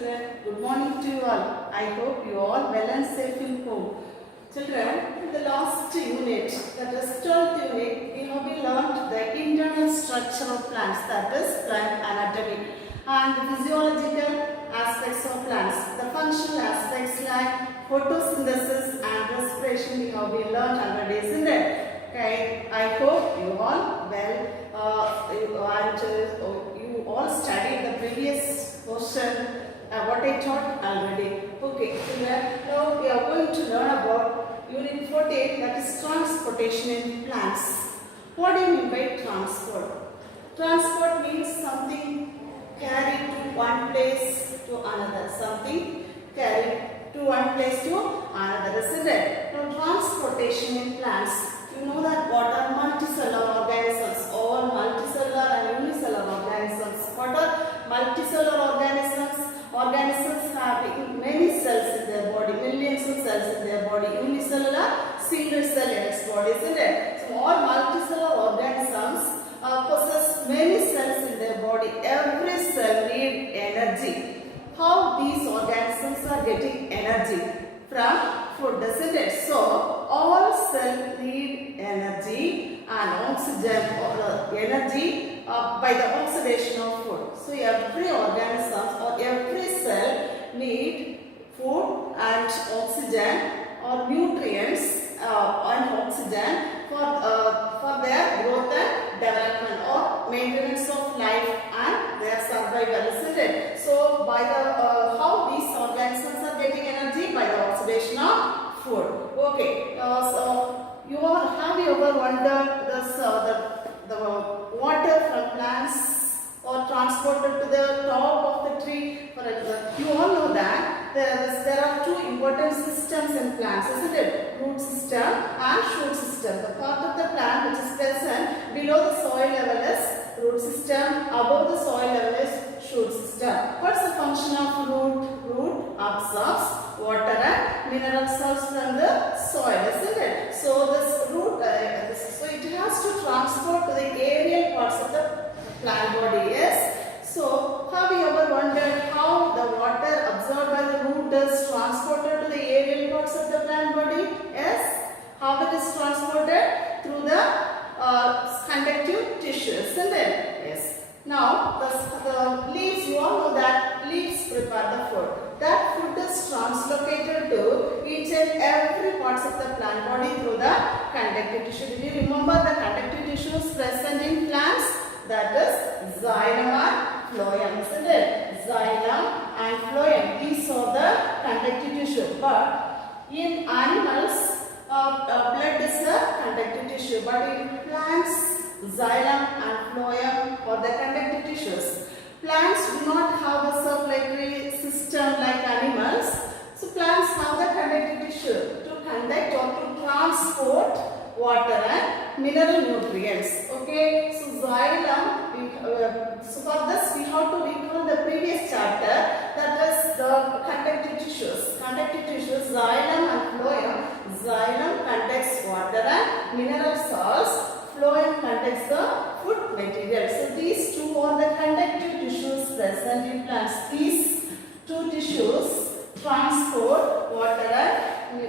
children, good morning to you all. I hope you all well and safe in home. Children, in the last unit, that is 12th unit, we have been learnt the internal structure of plants, that is plant anatomy, and the physiological aspects of plants. The functional aspects like photosynthesis and respiration we have been learnt already, isn't it? Okay, I hope you all you all studied the previous portion what I taught already. Okay, now we are going to learn about unit 14, that is transportation in plants. What do you mean by transport? Transport means something carried to one place to another. Something carried to one place to another, isn't it? Now transportation in plants. You know that what are multicellular organisms? All multicellular and unicellular organisms. What are multicellular organisms? Organisms having many cells in their body, millions of cells in their body. Unicellular, single cell in its body, isn't it? So all multicellular organisms possess many cells in their body. Every cell needs energy. How these organisms are getting energy? From food, isn't it? So all cells need energy and oxygen or energy by the oxidation of food. So every organism or every cell need food and oxygen or nutrients and oxygen for their growth and development or maintenance of life and their survival, isn't it? So by the how these organisms are getting energy? By the oxidation of food. Okay, so have you ever wondered this the water from plants or transported to the top of the tree? For example, you all know that there are two important systems in plants, isn't it? Root system and shoot system. The part of the plant which is present below the soil level is root system, above the soil level is shoot system. What's the function of root? Root absorbs water and mineral salts from the soil, isn't it? So this root, so it has to transport to the aerial parts of the plant body. Yes. So have you ever wondered how the water absorbed by the root is transported to the aerial parts of the plant body? Yes. How it is transported? Through the conductive tissue, isn't it? Yes. Now the leaves, you all know that leaves prepare the food. That food is translocated to each and every parts of the plant body through the conductive tissue. Do you remember the conductive tissues present in plants? That is xylem and phloem, isn't it? Xylem and phloem. These are the conductive tissue. But in animals, blood is the conductive tissue. But in plants, xylem and phloem are the conductive tissues. Plants do not have a circulatory system like animals. So plants have the conductive tissue to conduct or to transport water and mineral nutrients. Okay, so xylem, so for this we have to recall the previous chapter, that is the conductive tissues. Conductive tissues, xylem and phloem. Xylem conducts water and mineral salts. Phloem contains the food material. So these two are the conductive tissues present in plants. These two tissues transport water and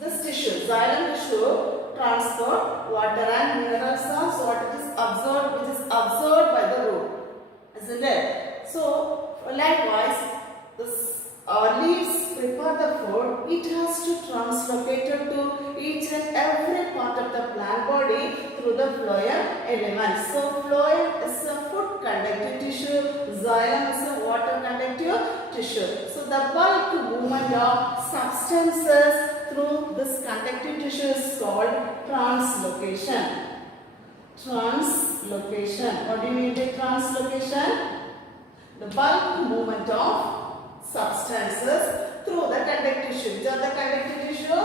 this tissue, xylem tissue, transport water and mineral salts, which is absorbed by the root, isn't it? So likewise, this leaves prepare the food. It has to translocate to each and every part of the plant body through the phloem element. So phloem is a food conductive tissue, xylem is a water conductive tissue. So the bulk movement of substances through this conductive tissue is called translocation. Translocation. What do you mean by translocation? The bulk movement of substances through the conductive tissue. Which are the conductive tissue?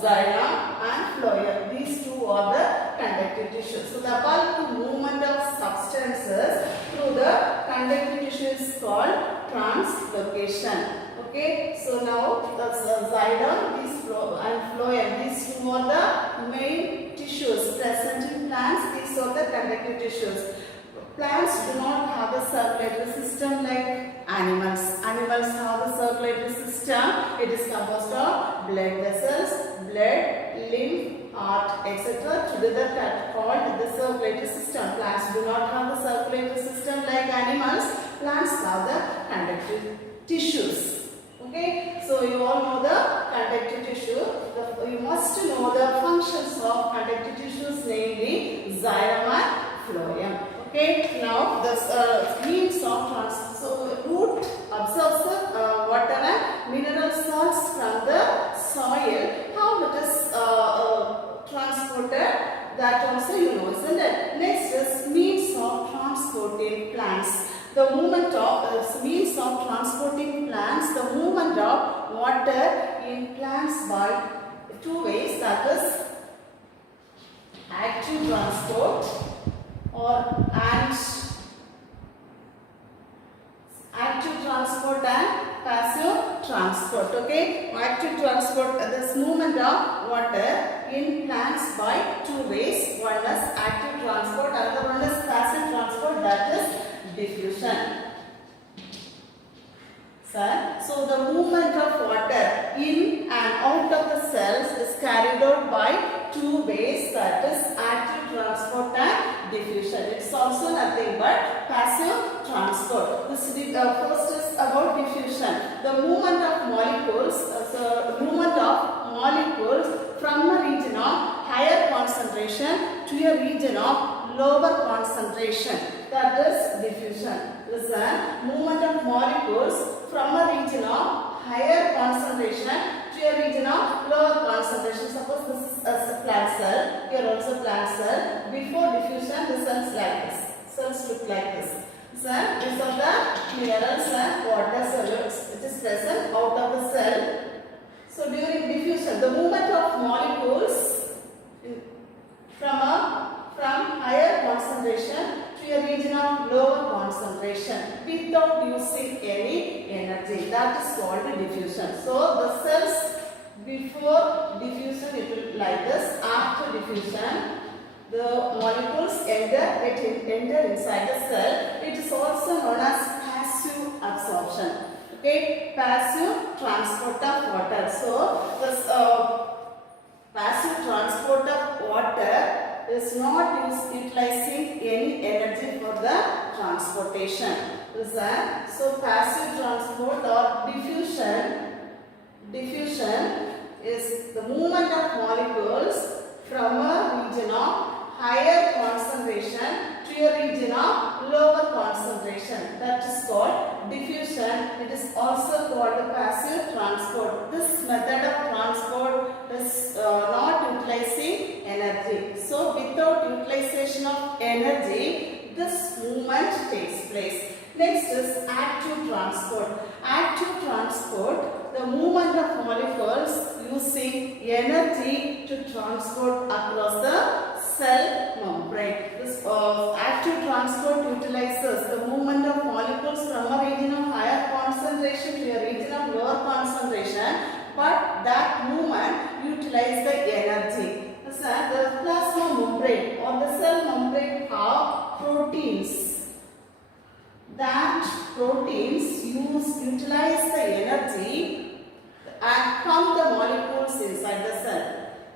Xylem and phloem. These two are the conductive tissue. So the bulk movement of substances through the conductive tissue is called translocation. Okay, so now the xylem, and phloem, these two are the main tissues present in plants. These are the conductive tissues. Plants do not have a circulatory system like animals. It is composed of blood vessels, blood, lymph, heart, etc. Together called the circulatory system. Plants do not have the circulatory system like animals. Plants have the conductive tissues. Okay, so you all know the conductive tissue. You must know the functions of conductive tissues, namely xylem and phloem. Okay, now the means of transport. So root absorbs the water and mineral salts from the soil. How it is transported, that also you know, isn't it? Next is means of transport in plants. The movement of means of transporting plants, the movement of water in plants by two ways, that is active transport and active transport and passive transport. Okay, active transport, this movement of water in plants by two ways. One is active transport, another one is passive transport, that is diffusion. So the movement of water in and out of the cells is carried out by two ways, that is active transport and diffusion. It's also nothing but passive transport. This first is about diffusion. The movement of molecules from a region of higher concentration to a region of lower concentration, that is diffusion. Listen, movement of molecules from a region of higher concentration to a region of lower concentration. Suppose this is a plant cell, here also plant cell. Before diffusion, the cells like this. Cells look like this. So, these are the minerals and water solids which is present out of the cell. So, during diffusion, the movement of molecules from higher concentration to a region of lower concentration without using any energy, that is called diffusion. So the cells before diffusion it will like this. After diffusion, the molecules enter inside the cell. It is also known as passive absorption. Okay, passive transport of water. So this passive transport of water is not utilizing any energy for the transportation. So passive transport or diffusion is the movement of molecules from a region of higher concentration to a region of lower concentration. That is called diffusion. It is also called passive transport. This method of transport is not utilizing energy. So without utilization of energy, this movement takes place. Next is active transport. Active transport, the movement of molecules using energy to transport across the cell membrane. This active transport utilizes the movement of molecules from a region of higher concentration to a region of lower concentration, but that movement utilizes the energy. The plasma membrane or the cell membrane have proteins. That proteins utilize the energy and pump the molecules inside the cell.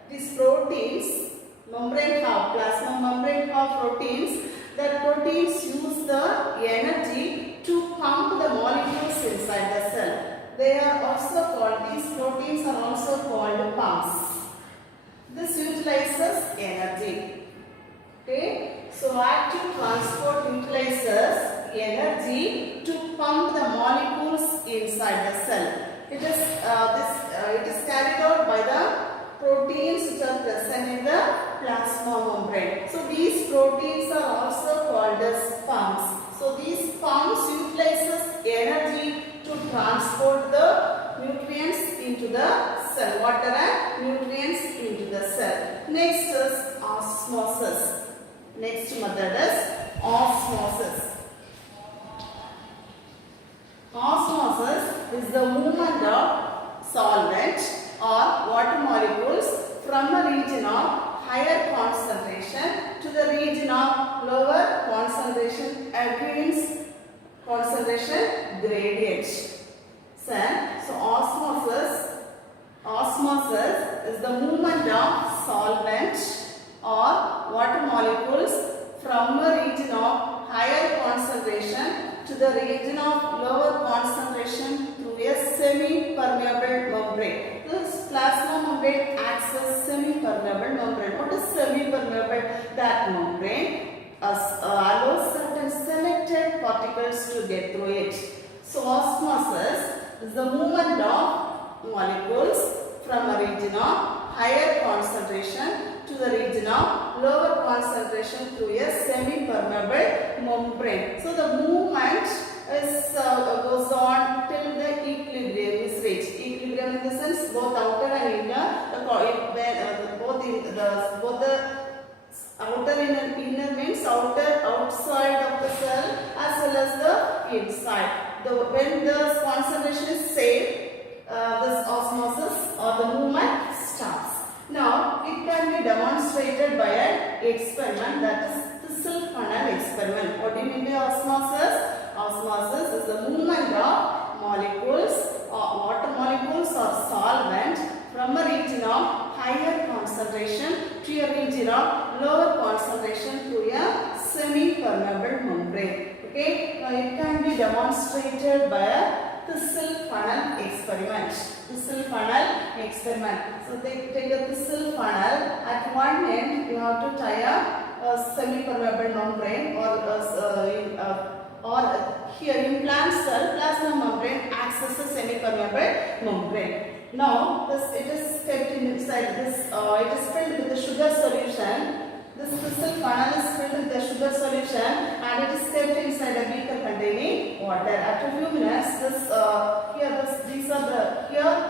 These proteins, plasma membrane have proteins. That proteins use the energy to pump the molecules inside the cell. They are also called, these proteins are also called pumps. This utilizes energy. Okay, so active transport utilizes energy to pump the molecules inside the cell. It is carried out by the proteins which are present in the plasma membrane. So these proteins are also called as pumps. So these pumps utilizes energy to transport the nutrients into the cell, water and nutrients into the cell. Next is osmosis. Next method is osmosis. Osmosis is the movement of solvent or water molecules from a region of higher concentration to the region of lower concentration against concentration gradient. Sun. So osmosis is the movement of solvent or water molecules from a region of higher concentration to the region of lower concentration through a semi-permeable membrane. This plasma membrane acts as semi-permeable membrane. What is semi-permeable? That membrane allows certain selected particles to get through it. So osmosis is the movement of molecules from a region of higher concentration to the region of lower concentration through a semi-permeable membrane. So the movement is goes on till the equilibrium is reached. Equilibrium in the sense both outer and inner. Both the outer and inner means outside of the cell as well as the inside. When the concentration is same, this osmosis or the movement starts. Now, it can be demonstrated by an experiment, that is thistle funnel experiment. What do you mean by osmosis? Osmosis is the movement of molecules or water molecules or solvent from a region of higher concentration to a region of lower concentration through a semi-permeable membrane. Okay, now it can be demonstrated by a thistle funnel experiment. Thistle funnel experiment. So take a thistle funnel. At one end, you have to tie a semi-permeable membrane, or here in plant cell, plasma membrane acts as a semi-permeable membrane. Now, it is kept inside this. It is filled with the sugar solution. This thistle funnel is filled with the sugar solution and it is kept inside a beaker containing water. After a few minutes, here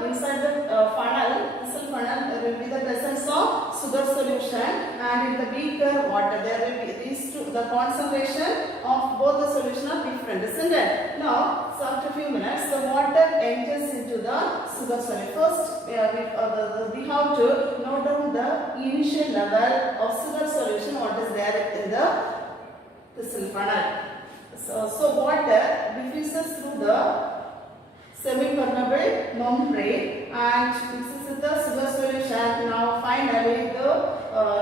inside the thistle funnel, there will be the presence of sugar solution, and in the beaker water, there will be these two. The concentration of both the solution are different, isn't it? Now, so after a few minutes, the water enters into the sugar solution. First, we have to note down the initial level of sugar solution, what is there in the thistle funnel. So water diffuses through the semi-permeable membrane and mixes with the sugar solution. Now finally the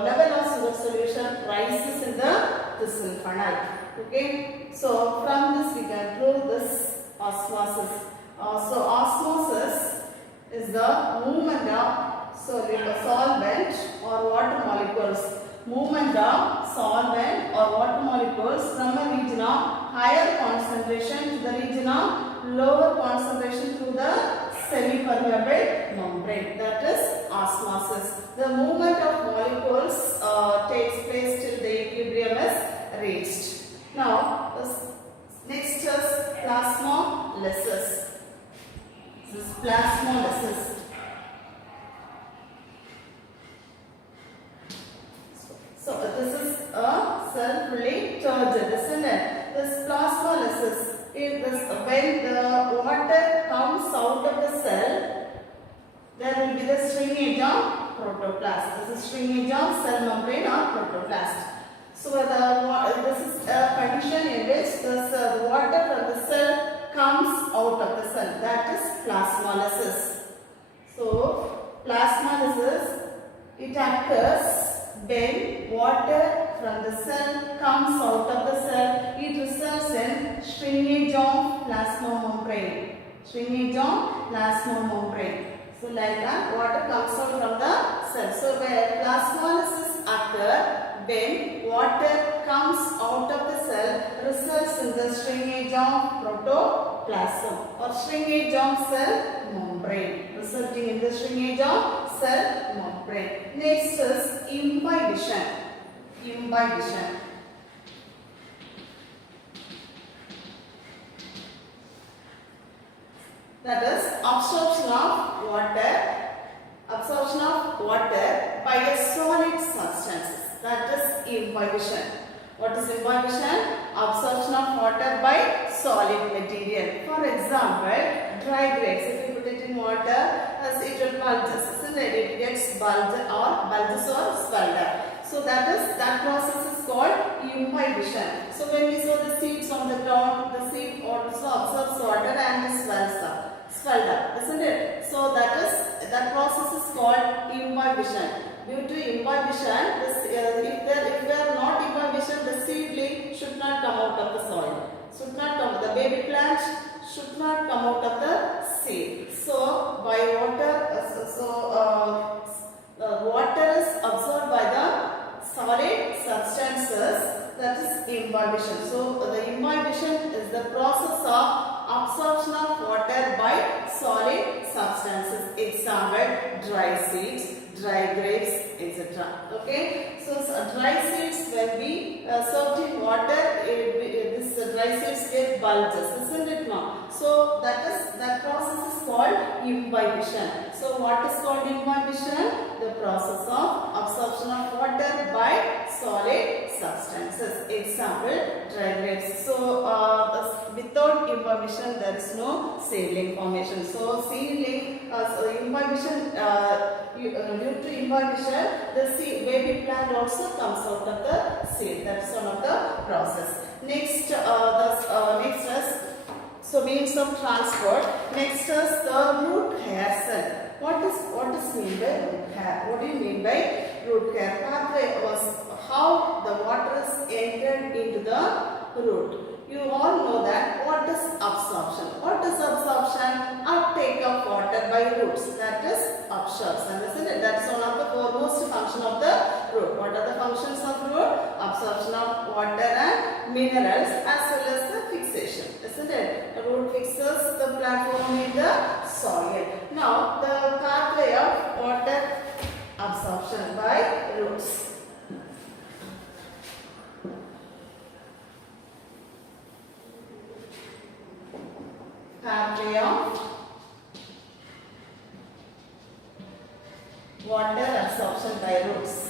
level of sugar solution rises in the thistle funnel. Okay, so from this we can prove this osmosis. So osmosis is the movement of solvent or water molecules. Movement of solvent or water molecules from a region of higher concentration to the region of lower concentration through the semi-permeable membrane. That is osmosis. The movement of molecules takes place till the equilibrium is reached. Now, next is plasmolysis. This is plasmolysis. So this is a cell fully turgid, isn't it? This plasmolysis is when the water comes out of the cell, there will be the stringage of protoplast. This is stringage of cell membrane or protoplast. So this is a condition in which the water from the cell comes out of the cell. That is plasmolysis. So plasmolysis, it occurs when water from the cell comes out of the cell. It results in shrinkage of plasma membrane. Shrinkage of plasma membrane. So like that, water comes out from the cell. So where plasmolysis occurs, when water comes out of the cell, results in the shrinkage of protoplasm or shrinkage of cell membrane, resulting in the shrinkage of cell membrane. Next is imbibition. Imbibition. That is absorption of water by a solid substance. That is imbibition. What is imbibition? Absorption of water by solid material. For example, dry grapes. If you put it in water, as it will bulges, isn't it? It gets bulges or swelled. So that process is called imbibition. So when we sow the seeds on the ground, the seed also absorbs water and swells Due to imbibition, if they are not imbibition, the seedling should not come out of the soil. Should not come. The baby plant should not come out of the seed. So by water, water is absorbed by the solid substances. That is imbibition. So the imbibition is the process of absorption of water by solid substances. Example: dry seeds, dry grapes, etc. Okay. So dry seeds, when we soaked in water, this dry seeds get bulges, isn't it now? So that process is called imbibition. So what is called imbibition? The process of absorption of water by solid substances. Example: dry grapes. So without imbibition, there is no seedling formation. So seedling, imbibition, due to imbibition, the baby plant also comes out of the seed. That is one of the process. Next, next is means of transport. Next is the root hair cell. What is mean by root hair? What do you mean by root hair? Pathway was how the water is entered into the root. You all know that. What is absorption? What is absorption? Uptake of water by roots. That is absorption, isn't it? That's one of the foremost function of the root. What are the functions of root? Absorption of water and minerals as well as the fixation, isn't it? The root fixes the platform in the soil. Now the pathway of water absorption by roots. Pathway of water absorption by roots.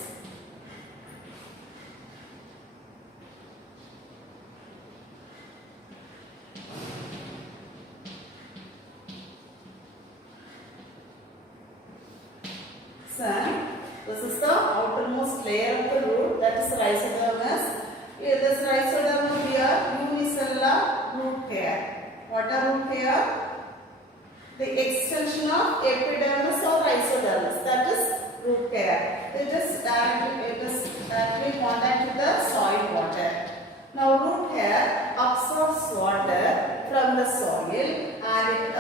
This is the outermost layer of the root, that is rhizodermis. This rhizodermis here, unicellular root hair. What are root hair? The extension of epidermis or rhizodermis, that is root hair. It is directly contact with the soil water. Now root hair absorbs water from the soil and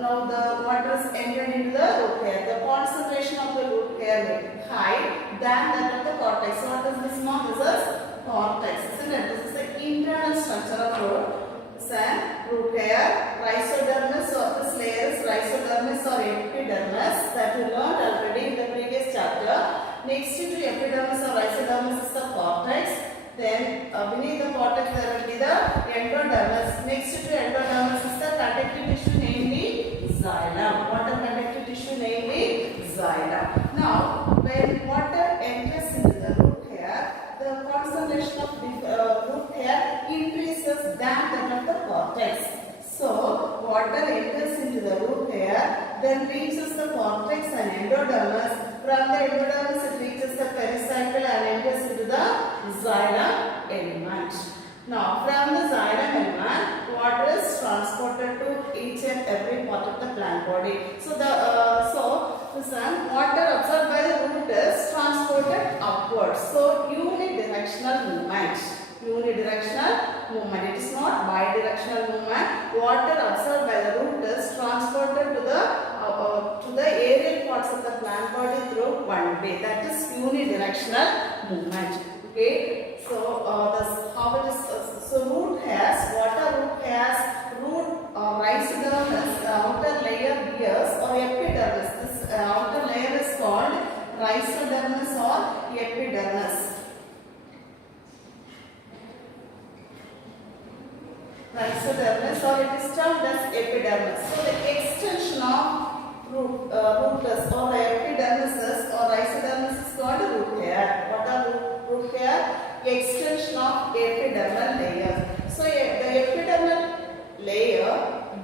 now the water is entered into the root hair. The concentration of the root hair may be high than that of the cortex. So what is this now? This is cortex, isn't it? This is the internal structure of root. Root hair, rhizodermis, or this layer is rhizodermis or epidermis that we learned already in the previous chapter. Next to epidermis or rhizodermis is the cortex. Then beneath the cortex there will be the endodermis. Next to endodermis is the conductive tissue, namely xylem. Water conductive tissue, namely xylem. Now, when water enters into the root hair, the concentration of the root hair increases than that of the cortex. So, water enters into the root hair, then reaches the cortex and endodermis. From the endodermis, it reaches the pericycle and enters into the xylem element. Now, from the xylem element, water is transported to each and every part of the plant body. So, water absorbed by the root is transported upwards. So, unidirectional movement. Unidirectional movement. It is not bidirectional movement. Water absorbed by the root is transported to the aerial parts of the plant body through one way. That is unidirectional movement. Okay. So how it is. So root hairs. Water root hairs. Root rhizodermis. Outer layer bears or epidermis. This outer layer is called rhizodermis or epidermis. Rhizodermis, or it is termed as epidermis. So the extension of rootless or epidermis or rhizodermis is called root hair. What are root hair? Extension of epidermal layers. So the epidermal layer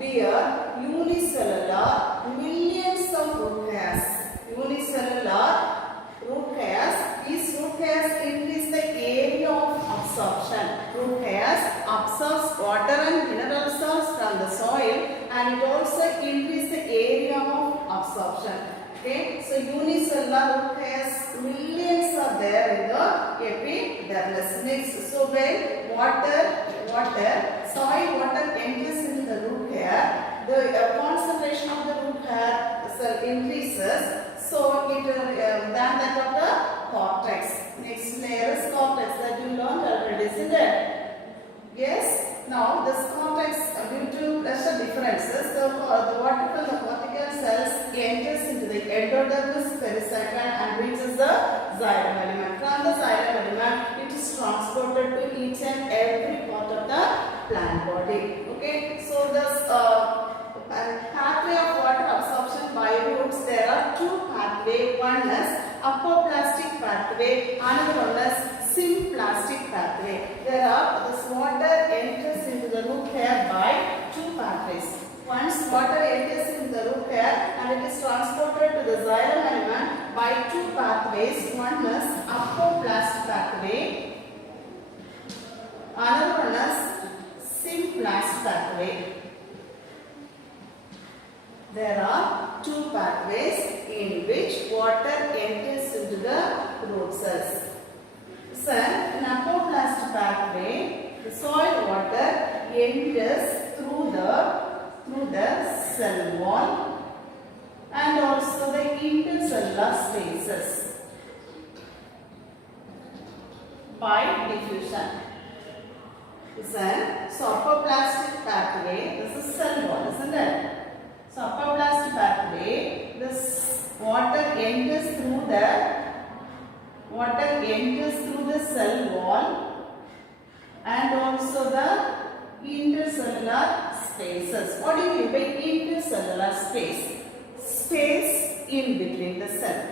bear unicellular millions of root hairs. Unicellular root hairs. These root hairs increase the area of absorption. Root hairs absorbs water and mineral salts from the soil, and it also increases the area of absorption. Okay, so unicellular root hairs, millions are there in the epidermis. Next, so when soil water enters into the root hair, the concentration of the root hair cell increases. So it than that of the cortex. Next layer is cortex that you learned already, isn't it? Yes. Now this cortex, due to pressure differences, the cortical cells enters into the endodermis pericycle and reaches the xylem element. From the xylem element, it is transported to each and every part of the plant body. Okay. So this pathway of water absorption by roots, there are two pathways. One is apoplastic pathway, another one is symplastic pathway. There are this water enters into the root hair by two pathways. Once water enters into the root hair and it is transported to the xylem element by two pathways. One is apoplastic pathway, another one is symplastic pathway. There are two pathways in which water enters into the root cells. So, in apoplastic pathway, the soil water enters through the cell wall and also the intercellular spaces by diffusion. So apoplastic pathway, this is cell wall, isn't it? So apoplastic pathway, this water enters through the cell wall and also the intercellular spaces. What do you mean by intercellular space? Space in between the cell.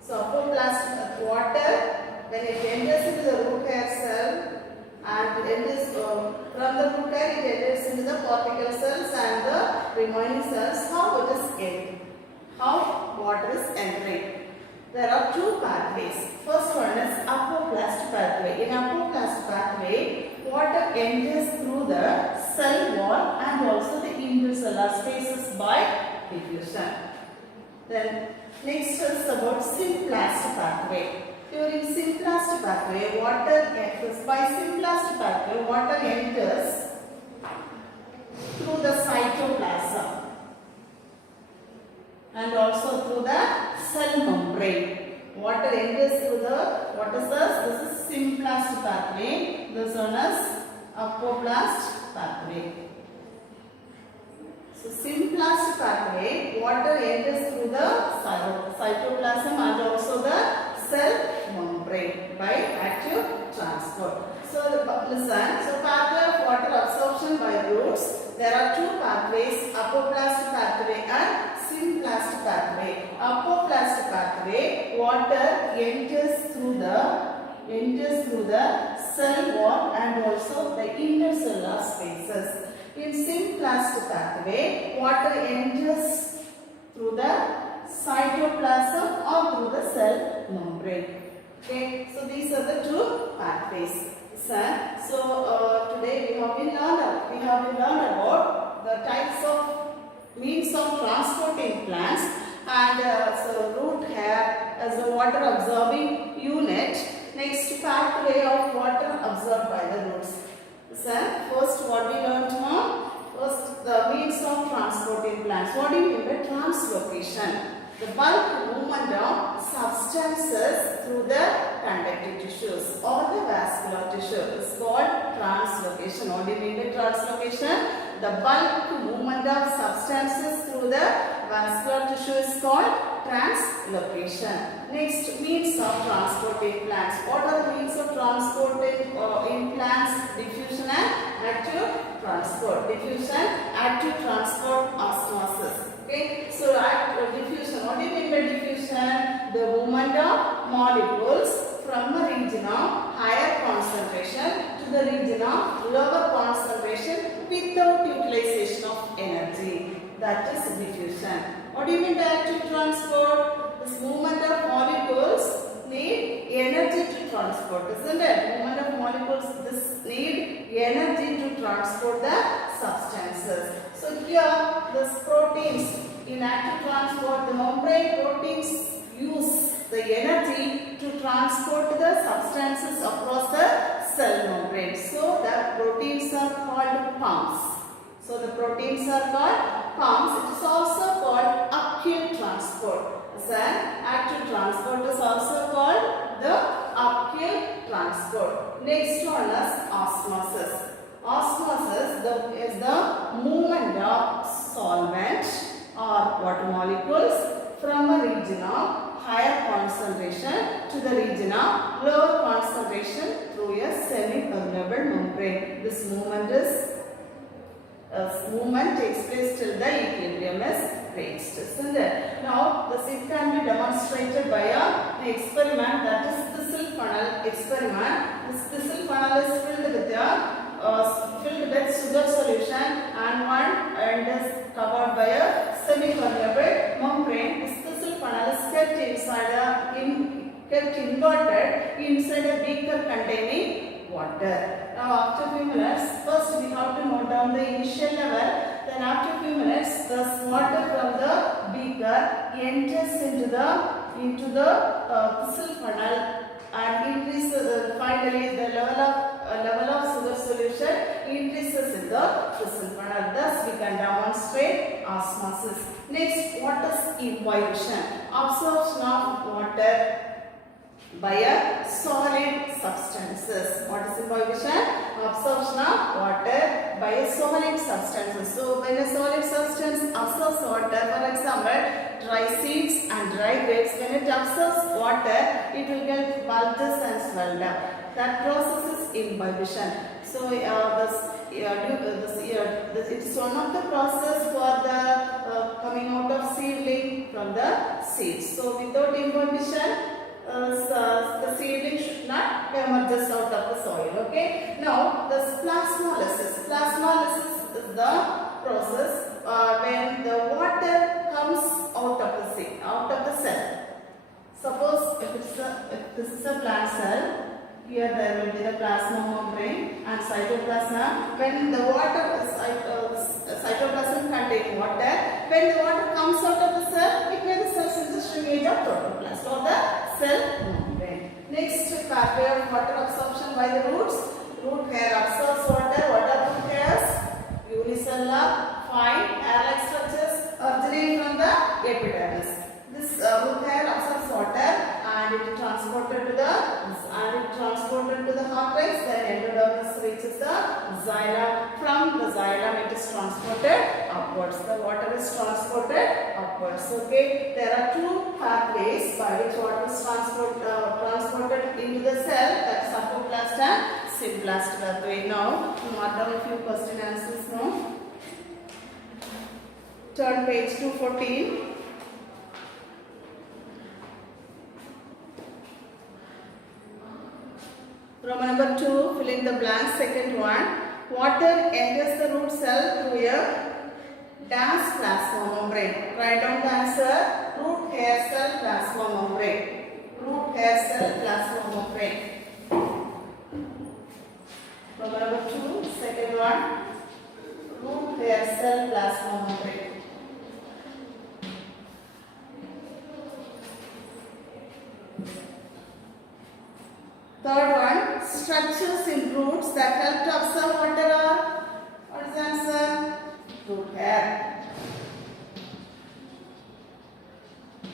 So apoplastic water, when it enters into the root hair cell and it enters from the root hair, it enters into the cortical cells and the remaining cells. How it is entering? How water is entering? There are two pathways. First one is apoplastic pathway. In apoplastic pathway, water enters through the cell wall and also the intercellular spaces by diffusion. Then next is about symplastic pathway. During symplastic pathway, water enters through the cytoplasm and also through the cell membrane. Water enters through what is this? This is symplastic pathway. This one is apoplast pathway. So symplastic pathway, water enters through the cytoplasm and also the cell membrane by active transport. So pathway of water absorption by roots. There are two pathways, apoplastic pathway and symplastic pathway. Apoplastic pathway, water enters through the cell wall and also the intercellular spaces. In symplastic pathway, water enters through the cytoplasm or through the cell membrane. Okay, so these are the two pathways. So today we have been learned about the types of means of transporting plants and so root hair as a water absorbing unit. Next, pathway of water absorbed by the roots. First what we learned now? First, the means of transporting plants. What do you mean by translocation? The bulk movement of substances through the conductive tissues or the vascular tissue is called translocation. What do you mean by translocation? The bulk movement of substances through the vascular tissue is called translocation. Next, means of transporting plants. What are the means of transporting in plants? Diffusion and active transport. Diffusion, active transport, osmosis. Okay, so diffusion. What do you mean by diffusion? The movement of molecules from a region of higher concentration to the region of lower concentration without utilization of energy. That is diffusion. What do you mean by active transport? This movement of molecules need energy to transport, isn't it? Movement of molecules need energy to transport the substances. So here this proteins In active transport, the membrane proteins use the energy to transport the substances across the cell membrane. So the proteins are called pumps. So the proteins are called pumps. It is also called uphill transport. As an active transport is also called the uphill transport. Next one is osmosis. Osmosis is the movement of solvent or water molecules from a region of higher concentration to the region of lower concentration through a semi-permeable membrane. This movement takes place till the equilibrium is reached, isn't it? Now, it can be demonstrated by an experiment, that is thistle funnel experiment. This thistle funnel is filled with sugar solution, and one end is covered by a semi-permeable membrane. This thistle funnel is kept inverted inside a beaker containing water. Now after few minutes, first we have to note down the initial level. Then after few minutes, the water from the beaker enters into the thistle funnel and increases. Finally, the level of sugar solution increases in the thistle funnel. Thus, we can demonstrate osmosis. Next, what is imbibition? Absorption of water by a solid substances. What is imbibition? Absorption of water by a solid substances. So when a solid substance absorbs water, for example, dry seeds and dry grapes, when it absorbs water, it will get bulges and swelled up. That process is imbibition. So it's one of the process for the coming out of seedling from the seeds. So without imbibition, the seedling should not emerge out of the soil. Okay. Now, the plasmolysis. Plasmolysis is the process when the water comes out of the cell. Suppose if this is a plant cell, here there will be the plasma membrane and cytoplasm. When the cytoplasm contains water, when the water comes out of the cell, it may be cell synthesis made of protoplast or the cell membrane. Next, pathway of water absorption by the roots. Root hair absorbs water. What are root hairs? Unicellular, fine, hair-like structures originate from the epidermis. This root hair absorbs water and it is transported to the heart rays. Then endodermis reaches the xylem. From the xylem, it is transported upwards. The water is transported upwards. Okay, there are two pathways by which water is transported into the cell. That is apoplast and symplast pathway. Now, mark down a few question answers now. Turn page 214. Roman number 2, fill in the blank. Second one, water enters the root cell through a dense plasma membrane. Write down the answer. Root hair cell plasma membrane. Root hair cell plasma membrane. Roman number 2, second one, root hair cell plasma membrane. Third one, structures in roots that help to absorb water are, what is the answer? Root hair.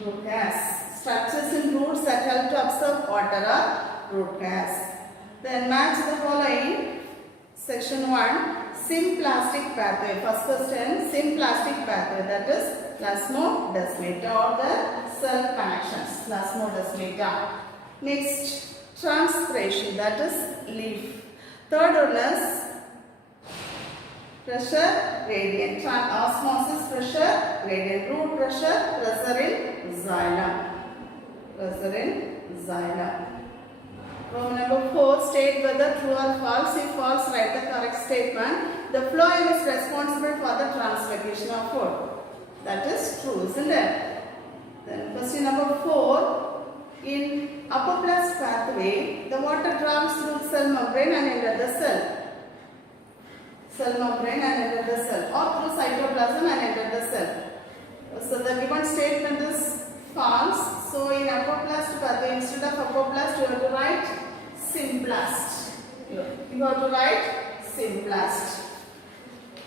Root hairs. Structures in roots that help to absorb water are root hairs. Then match the following. Section 1, symplastic pathway. First question, symplastic pathway, that is plasmodesmata or the cell connections. Plasmodesmata. Next, transpiration, that is leaf. Third one is pressure gradient. Osmosis, pressure gradient. Root pressure, pressure in xylem. Pressure in xylem. Roman number 4, state whether true or false. If false, write the correct statement. The phloem is responsible for the translocation of food. That is true, isn't it? Then question number 4. In apoplast pathway, the water travels through cell membrane and enter the cell. Cell membrane and enter the cell, or through cytoplasm and enter the cell. So apoplast pathway. Instead of apoplast, you have to write symplast. You have to write symplast.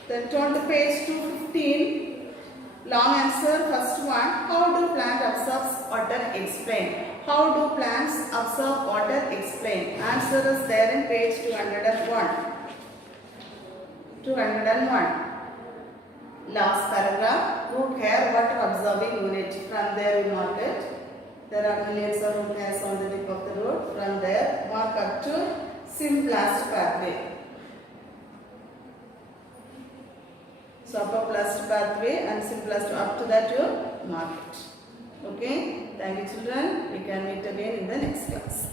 Then turn to page 215. Long answer, first one. How do plants absorb water? Explain. How do plants absorb water? Explain. Answer is there in page 201. 201. Last paragraph. Root hair, water absorbing unit. From there we mark it. There are millions of root hairs on the tip of the root. From there, mark up to symplast pathway. So apoplast pathway and symplast, up to that you mark it. Okay. Thank you children. We can meet again in the next class.